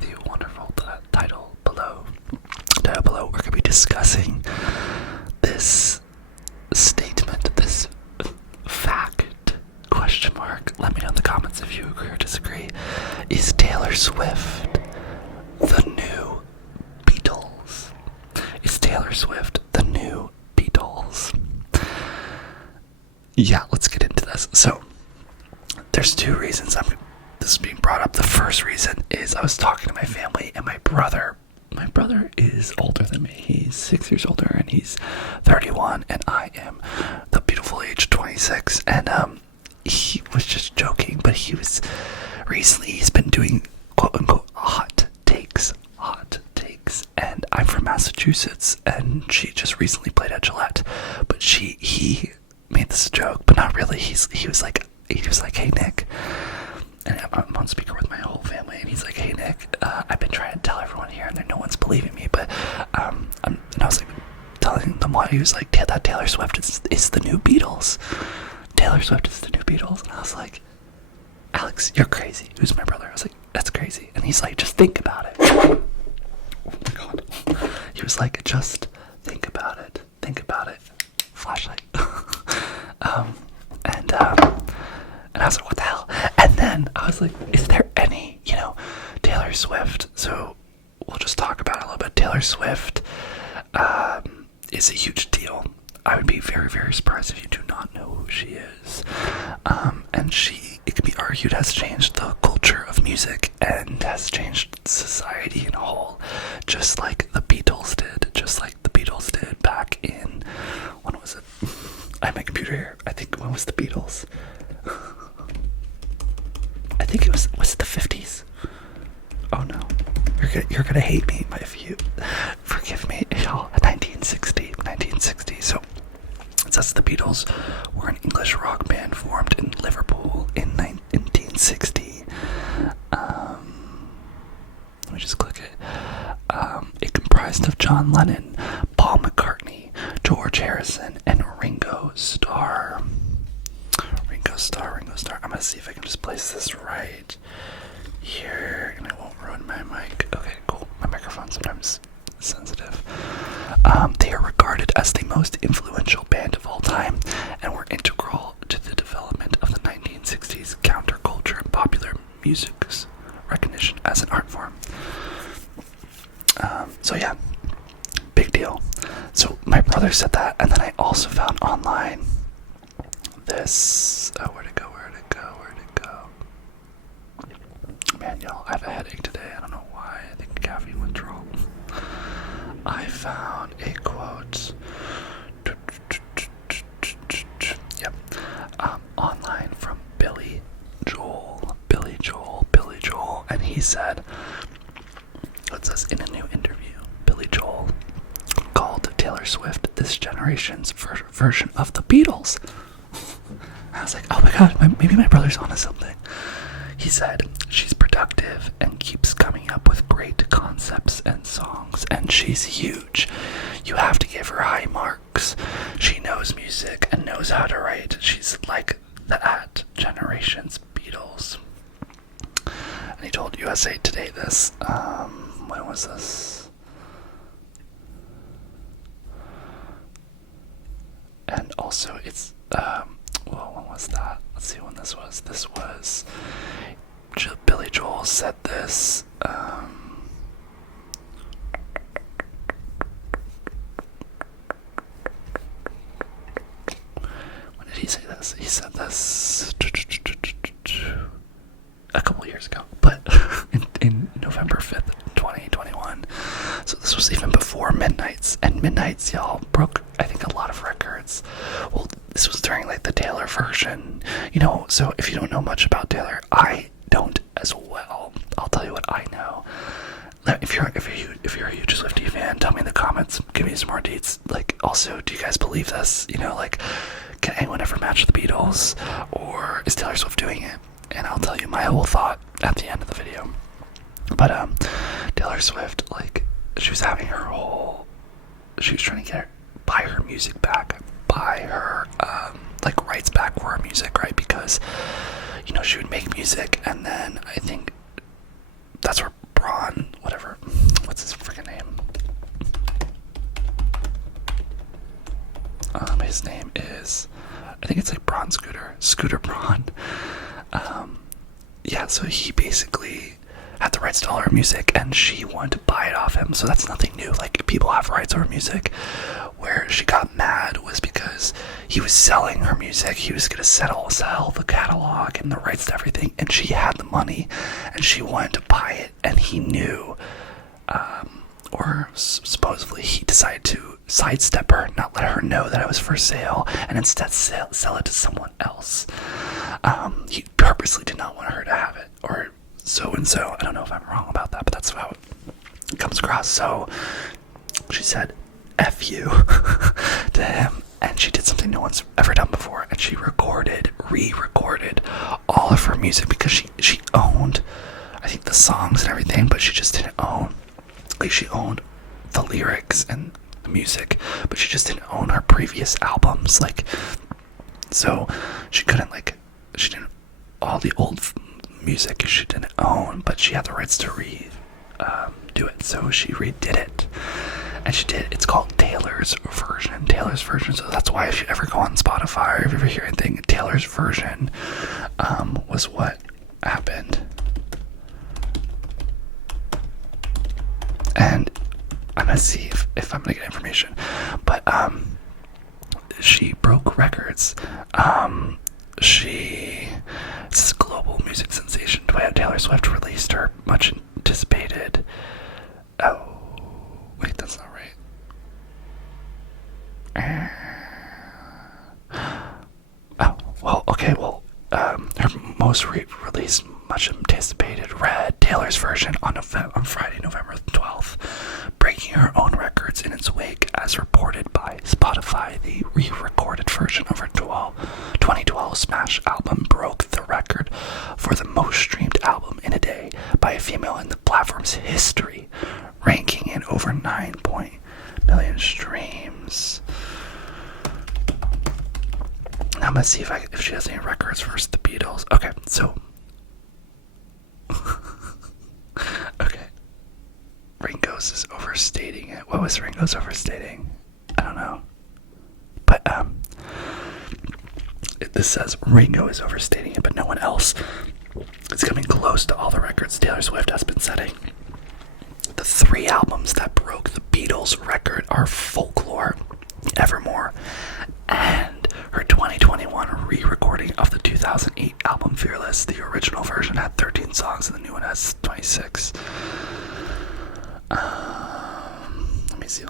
the wonderful title below. Down below, we're going to be discussing this statement, this fact, question mark. Let me know in the comments if you agree or disagree. Is Taylor Swift the new Beatles? Is Taylor Swift the new Beatles? Yeah, let's get into this. So, there's two reasons this is being brought up. The first reason is I was talking to my family, and my brother is older than me. He's 6 years older, and he's 31, and I am the beautiful age 26. And he was just joking, but he's been doing quote unquote hot takes, and I'm from Massachusetts, and she just recently played at Gillette, but he made this joke, but not really. He was like, hey Nick, and I'm on speaker with my whole family, and he's like, hey Nick, I've been trying to tell everyone here, and no one's believing me, but and I was like telling them why. He was like, that Taylor Swift is the new Beatles. Taylor Swift is the new Beatles. And I was like, Alex, you're crazy. Who's my brother? I was like, that's crazy. And he's like, just think about it. Oh my god. He was like, just think about it. Think about it. Flashlight. And I was like, what the hell? And then I was like, is there any, Taylor Swift? So we'll just talk about it a little bit. Taylor Swift is a huge deal. I would be very, very surprised if you do not know who she is. And it can be argued, has changed the culture of music and has changed society in a whole, just like the Beatles did. Back in, when was it? I have my computer here. I think, when was the Beatles? I think it was it the 50s? Oh no. You're gonna hate me if you forgive me. 1960. So it says the Beatles were an English rock band formed in Liverpool in 1960. Let me just click it. It comprised of John Lennon, Paul McCartney, George Harrison, and Ringo Starr. I'm gonna see if I can just place this right here, and I won't ruin my mic. Okay, cool. My microphone's sometimes sensitive. They are regarded as the most influential band of all time and were integral to the development of the 1960s counterculture and popular music's recognition as an art form. So yeah, big deal. So my brother said that, and then I also found online this, where'd it go? Man, y'all, I have a headache today. I don't know why. I think caffeine withdrawal. I found a quote. Yep. Online from Billy Joel. And he said, it says in a new interview, Billy Joel called Taylor Swift this generation's version of the Beatles. I was like, oh my god, maybe my brother's onto something. He said, she's productive and keeps coming up with great concepts and songs, and she's huge. You have to give her high marks. She knows music and knows how to write. She's like that generation's Beatles. And he told USA Today this. When was this? And also it's, when was that? Let's see when this was. This was, Billy Joel said this, when did he say this? He said this a couple years ago, but in November 5th, 2021. So this was even before Midnights, and Midnights, y'all, broke, I think, a lot of records. Well, this was during like the Taylor version, so if you don't know much about Taylor, I don't as well. I'll tell you what I know. If you're a huge Swiftie fan, tell me in the comments, give me some more deets. Like, also, do you guys believe this? Can anyone ever match the Beatles, or is Taylor Swift doing it? And I'll tell you my whole thought at the end of the video. But Taylor Swift, she was having she was trying to buy her music back, buy her rights back for her music, right? Because she would make music, and then I think that's where Braun his name is, I think it's like Braun Scooter Braun. Yeah, so he basically had the rights to all her music, and she wanted to buy it off him. So that's nothing new. Like, people have rights over music. Where she got mad was because he was selling her music. He was going to sell the catalog and the rights to everything, and she had the money, and she wanted to buy it, and he knew, or supposedly he decided to sidestep her, not let her know that it was for sale, and instead sell it to someone else. He purposely did not want her to have it, or so and so. I don't know if I'm wrong about that, but that's how it comes across. So she said, F you to him, and she did something no one's ever done before, and she re-recorded all of her music, because she owned, I think, the songs and everything, but she just didn't own, like, she owned the lyrics and the music, but she just didn't own her previous albums, like, so she couldn't, like, she didn't, all the old music she didn't own, but she had the rights to do it, so she redid it. And she did. It's called Taylor's version. So that's why if you ever go on Spotify, or if you ever hear anything, Taylor's version was what happened. And I'm gonna see if I'm gonna get information. But she broke records. It's a global music sensation. Taylor Swift released her much anticipated. Oh, wait, that's not right. Oh, well, okay, well, her most released, much anticipated, Red, Taylor's version on Friday, November 12th, breaking her own records in its wake, as reported by Spotify. The re-recorded version of her 2012 smash album broke the record for the most streamed album in a day by a female in the platform's history, ranking in over 9 million streams. Now I'm gonna see if she has any records versus the Beatles. Okay, so okay, Ringo's is overstating it. What was Ringo's overstating? I don't know, but this says Ringo is overstating it, but no one else is coming close to all the records Taylor Swift has been setting. The 3 albums that broke the Beatles record are Folklore, Evermore, and her 2021 re-recording of the 2008 album Fearless. The original version had 13 songs and the new one has 26. Let me see.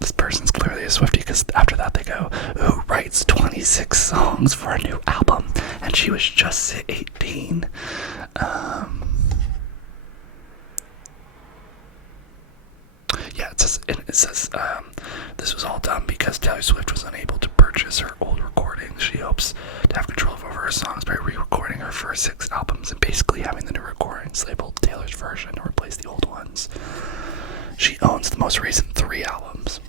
This person's clearly a Swiftie, because after that they go, who writes 26 songs for a new album, and she was just 18. Yeah, it says this was all done because Taylor Swift was unable to purchase her old recordings. She hopes to have control over her songs by re-recording her first 6 albums and basically having the new recordings labeled Taylor's version to replace the old ones. She owns the most recent 3 albums.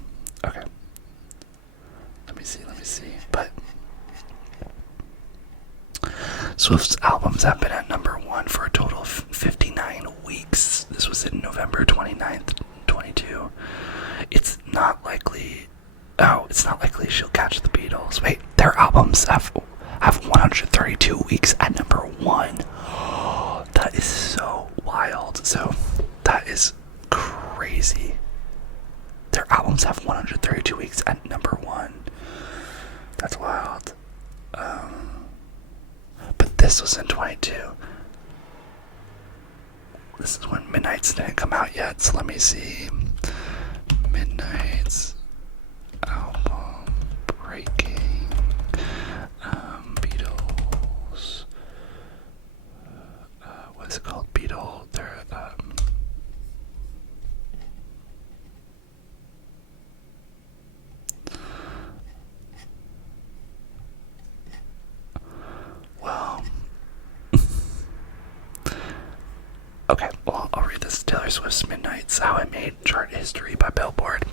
Okay. Let me see. But Swift's albums have been at number 1 for a total of 59 weeks. This was in November 29th, 22. It's not likely she'll catch the Beatles. Wait, their albums have 132 weeks at number 1. That is so wild. So that is crazy. Their albums have 132 weeks at number 1. That's wild. But this was in 22. This is when Midnight's didn't come out yet, so let me see. Midnight's album breaking Beatles. What is it called? Okay, well, I'll read this. Taylor Swift's Midnights, How It Made Chart History by Billboard.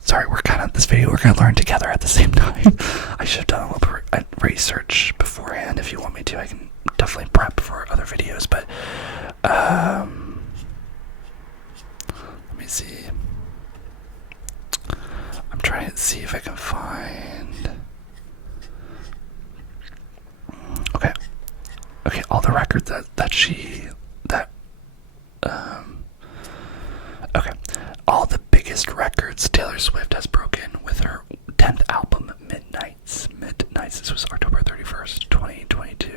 Sorry, this video we're gonna learn together at the same time. I should have done a little bit of research beforehand. If you want me to, I can definitely prep for other videos, but, see. I'm trying to see if I can find. Okay. Okay, all the records okay. All the biggest records Taylor Swift has broken with her 10th album, Midnights. This was October 31st, 2022.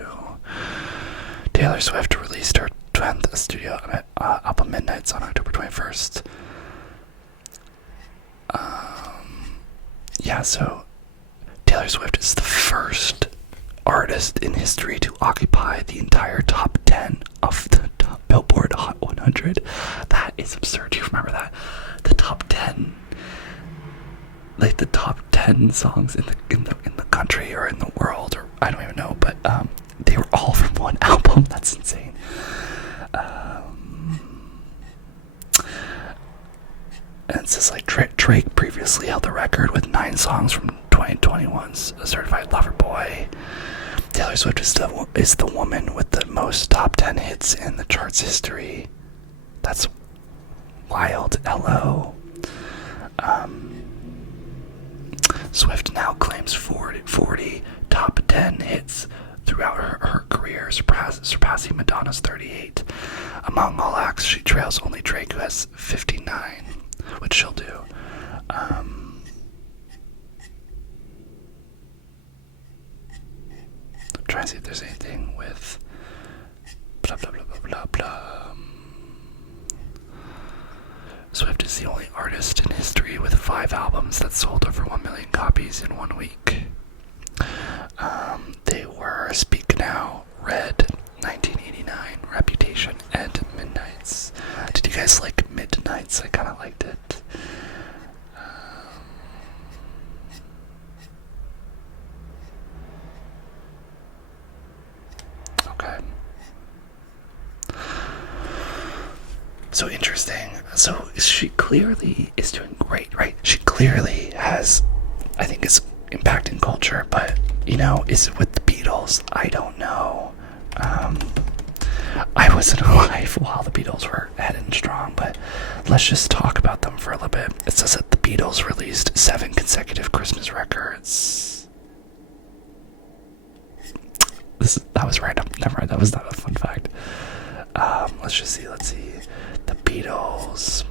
Taylor Swift released her 10th studio album, Midnights, on October 21st. Yeah, so Taylor Swift is the first artist in history to occupy the entire top 10 of the Billboard Hot 100. That is absurd. Do you remember that? The top 10, like the top 10 songs in the country or in the world, or I don't even know, but they were all from one album. That's insane. And it says like Drake previously held the record with 9 songs from 2021's Certified Lover Boy. Taylor Swift is the woman with the most top 10 hits in the chart's history. That's wild. LO. Swift now claims 40 top 10 hits throughout her career, surpassing Madonna's 38. Among all acts, she trails only Drake, who has 59, which she'll do. Trying to see if there's anything with blah blah blah blah blah blah. Swift is the only artist in history with 5 albums that sold over 1 million copies in 1 week. They were Speak Now, Red, 1989, Reputation, and Midnights. Did you guys like Midnights? I kind of liked it. Okay. So interesting. So she clearly is doing great, right? She clearly has, I think, is impacting culture, but, you know, is it with the Beatles? I don't know. I wasn't alive while the Beatles were heading strong, but let's just talk about them for a little bit. It says that the Beatles released 7 consecutive Christmas records. That was random. Never mind, that was not a fun fact. Let's see. The Beatles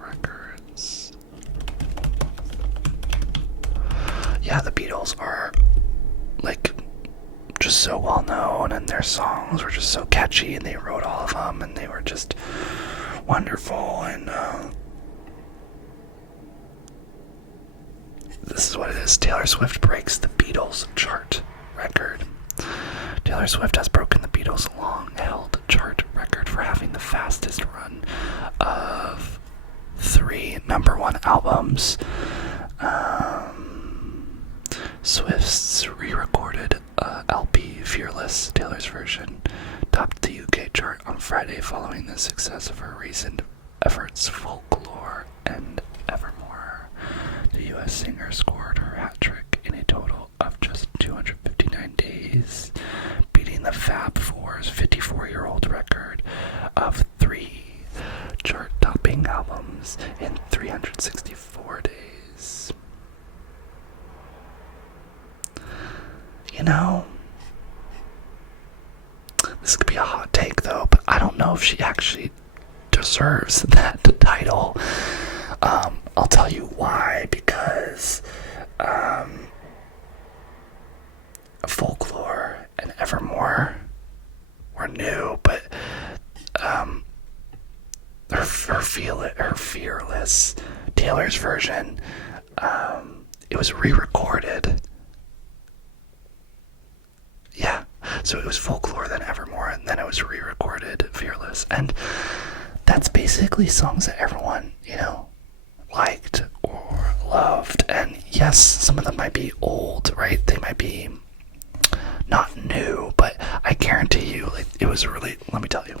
records. Yeah, the Beatles are like just so well known, and their songs were just so catchy, and they wrote all of them, and they were just wonderful. And this is what it is. Taylor Swift breaks the Beatles chart record. Taylor Swift has broken the Beatles' long-held chart record for having the fastest run of 3 #1 albums. Swift's re-recorded LP Fearless, Taylor's version, topped the UK chart on Friday following the success of her recent efforts Folklore and Evermore. The US singer scored her hat trick in a total of just 259 days, beating the Fab Four's 54-year-old record of 3 chart-topping albums in 364 days. You know, this could be a hot take though, but I don't know if she actually deserves that title. I'll tell you why, because Folklore and Evermore were new, but her Fearless, Taylor's version, it was re-recorded. Yeah, so it was Folklore, then Evermore, and then it was re-recorded Fearless, and that's basically songs that everyone, you know, liked or loved. And yes, some of them might be old, right? They might be not new, but I guarantee you, like, it was really, let me tell you.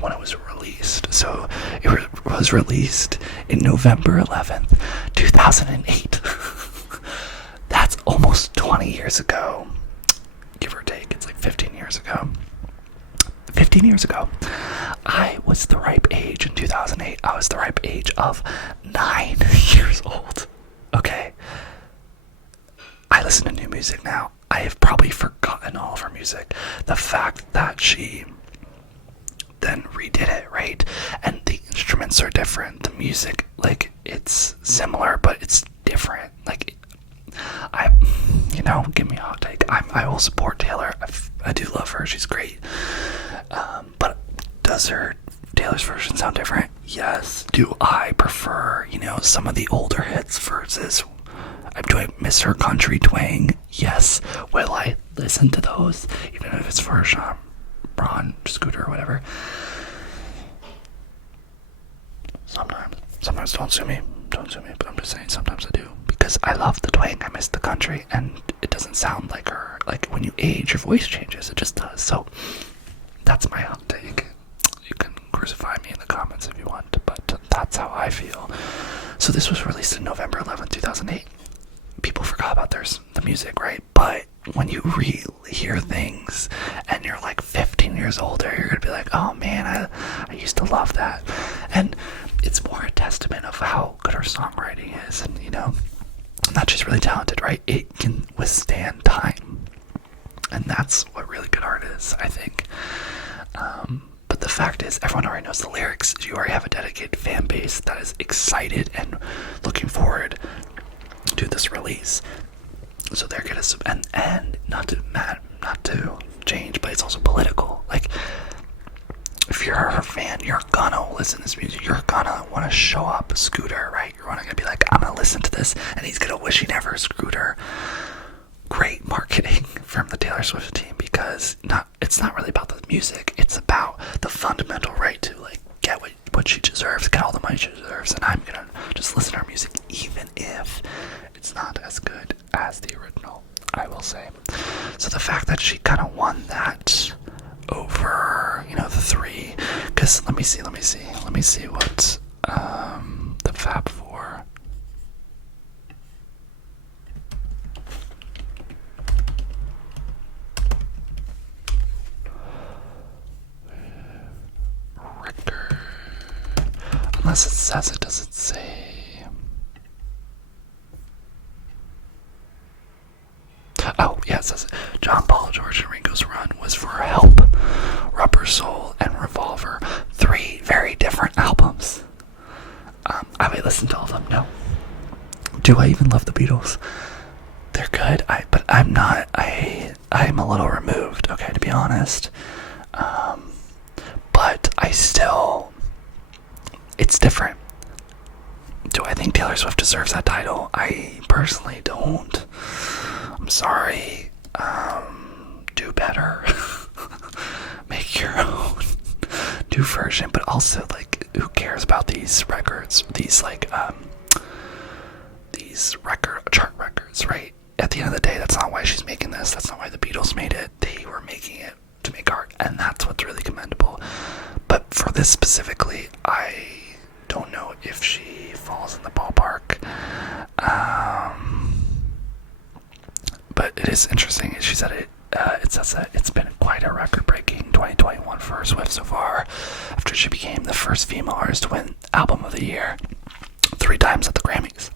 When it was released. So it was released in November 11th, 2008. That's almost 20 years ago, give or take. It's like 15 years ago. 15 years ago, I was the ripe age in 2008. I was the ripe age of 9 years old. Okay. I listen to new music now. I have probably forgotten all of her music. The fact that she then redid it, right? And the instruments are different. The music, like, it's similar, but it's different. Like, give me a hot take. I will support Taylor. I do love her. She's great. But does Taylor's version sound different? Yes. Do I prefer, some of the older hits versus do I miss her country twang? Yes. Will I listen to those, even if it's for Sean Braun, Scooter, or whatever? Sometimes don't sue me, but I'm just saying sometimes I do, because I love the twang. I miss the country, and it doesn't sound like her. Like, when you age, your voice changes. It just does. So that's my hot take. You can crucify me in the comments if you want, but that's how I feel. So this was released in November 11th, 2008. People forgot about the music, right? But when you hear things and you're like 15 years older, you're gonna be like, oh man, I used to love that. And it's more a testament of how good her songwriting is, and not just really talented, right? It can withstand time, and that's what really good art is, I think. But the fact is, everyone already knows the lyrics. You already have a dedicated fan base that is excited and looking forward to this release. So they're gonna, and not to change, but it's also political. Like, if you're her fan, you're gonna listen to this music. You're gonna want to show up Scooter, right? You're gonna be like, I'm gonna listen to this, and he's gonna wish he never Scooter. Great marketing from the Taylor Swift team, because it's not really about the music. It's about the fundamental right to, like, get what she deserves, get all the money she deserves, and I'm gonna just listen to her music, even if it's not as good as the original, I will say. So the fact that she kind of won that over, the three, because let me see what the Fab Four. Record, unless it says it, does it say? Oh, yeah, it says it. John Paul, George, and Ringo's run was for Help, Rubber Soul, and Revolver. 3 very different albums. Have I listened to all of them? No. Do I even love the Beatles? They're good, but I'm not. I'm a little removed, okay, to be honest. But I still, it's different. Do I think Taylor Swift deserves that title? I personally don't. I'm sorry. Do better. Make your own new version. But also, like, who cares about these records? These chart records, right? At the end of the day, that's not why she's making this. That's not why the Beatles made it. They were making it to make art, and that's what's really commendable. But for this specifically, I don't know if she falls in the ballpark. But it is interesting. She said it says that it's been quite a record-breaking 2021 for Swift so far, after she became the first female artist to win Album of the Year 3 times at the Grammys.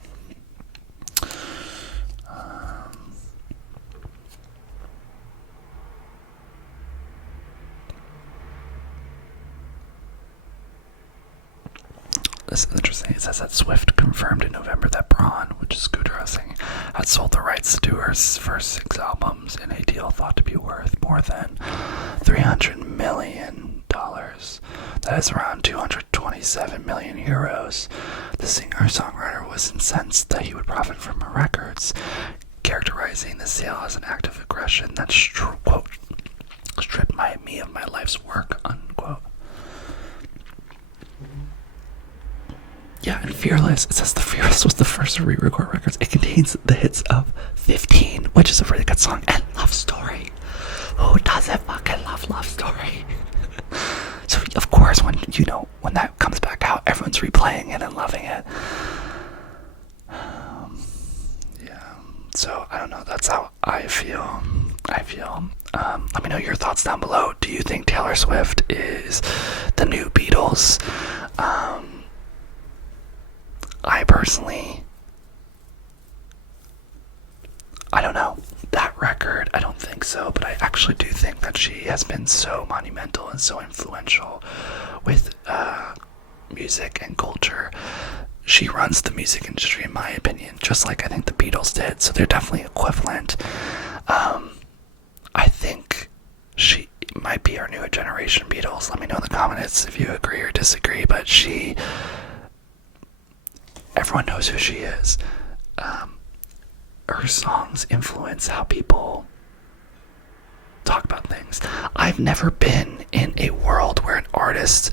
This is interesting. It says that Swift confirmed in November that Braun, which is Scooter Hussing, had sold the rights to her first 6 albums in a deal thought to be worth more than $300 million. That is around 227 million euros. The singer-songwriter was incensed that he would profit from her records, characterizing the sale as an act of aggression that, quote, stripped me of my life's work, unquote. Yeah, and Fearless, it says the Fearless was the first to re-record records. It contains the hits of 15, which is a really good song, and Love Story. Who doesn't fucking love Love Story? So, of course, when that comes back out, everyone's replaying it and loving it. Yeah, So I don't know, that's how I feel. Let me know your thoughts down below. Do you think Taylor Swift is the new Beatles? I personally, I don't know. That record, I don't think so, but I actually do think that she has been so monumental and so influential with music and culture. She runs the music industry, in my opinion, just like I think the Beatles did, so they're definitely equivalent. I think she might be our new generation Beatles. Let me know in the comments if you agree or disagree, but everyone knows who she is. Her songs influence how people talk about things. I've never been in a world where an artist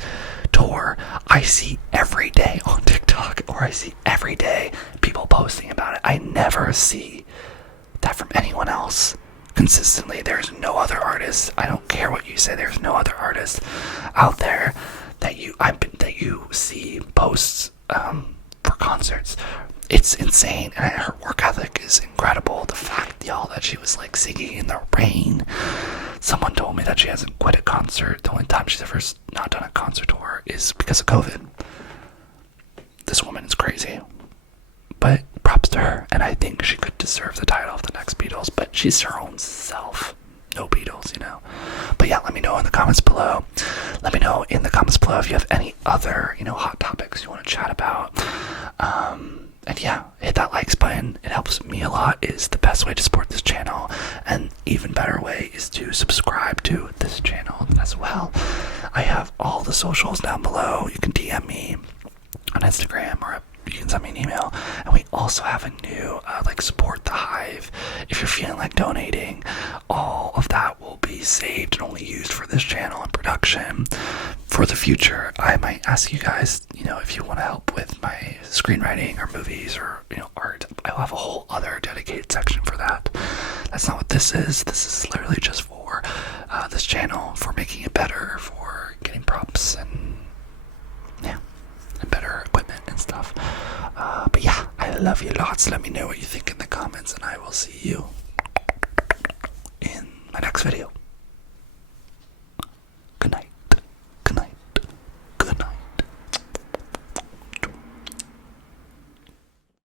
tour I see every day on TikTok, or I see every day people posting about it. I never see that from anyone else consistently. There's no other artist, I don't care what you say, there's no other artist out there that you see posts for concerts. It's insane, and her work ethic is incredible. The fact, y'all, that she was like singing in the rain. Someone told me that she hasn't quit a concert. The only time she's ever not done a concert tour is because of COVID. This woman is crazy, but props to her, and I think she could deserve the title of the next Beatles, but she's her own self. No Beatles, you know. But yeah, let me know in the comments below. Let me know in the comments below if you have any other, hot topics you want to chat about. And yeah, hit that likes button. It helps me a lot. It is the best way to support this channel. And even better way is to subscribe to this channel as well. I have all the socials down below. You can DM me on Instagram, or you can send me an email. And we also have a new support the hive. If you're feeling like donating, all of that will be saved and only used for this channel and production. For the future, I might ask you guys, if you want to help with my screenwriting or movies or art. I'll have a whole other dedicated section for that. That's not what this is. This is literally just for this channel, for making it better, for getting props and better equipment and stuff. But yeah, I love you lots. Let me know what you think in the comments, and I will see you in my next video.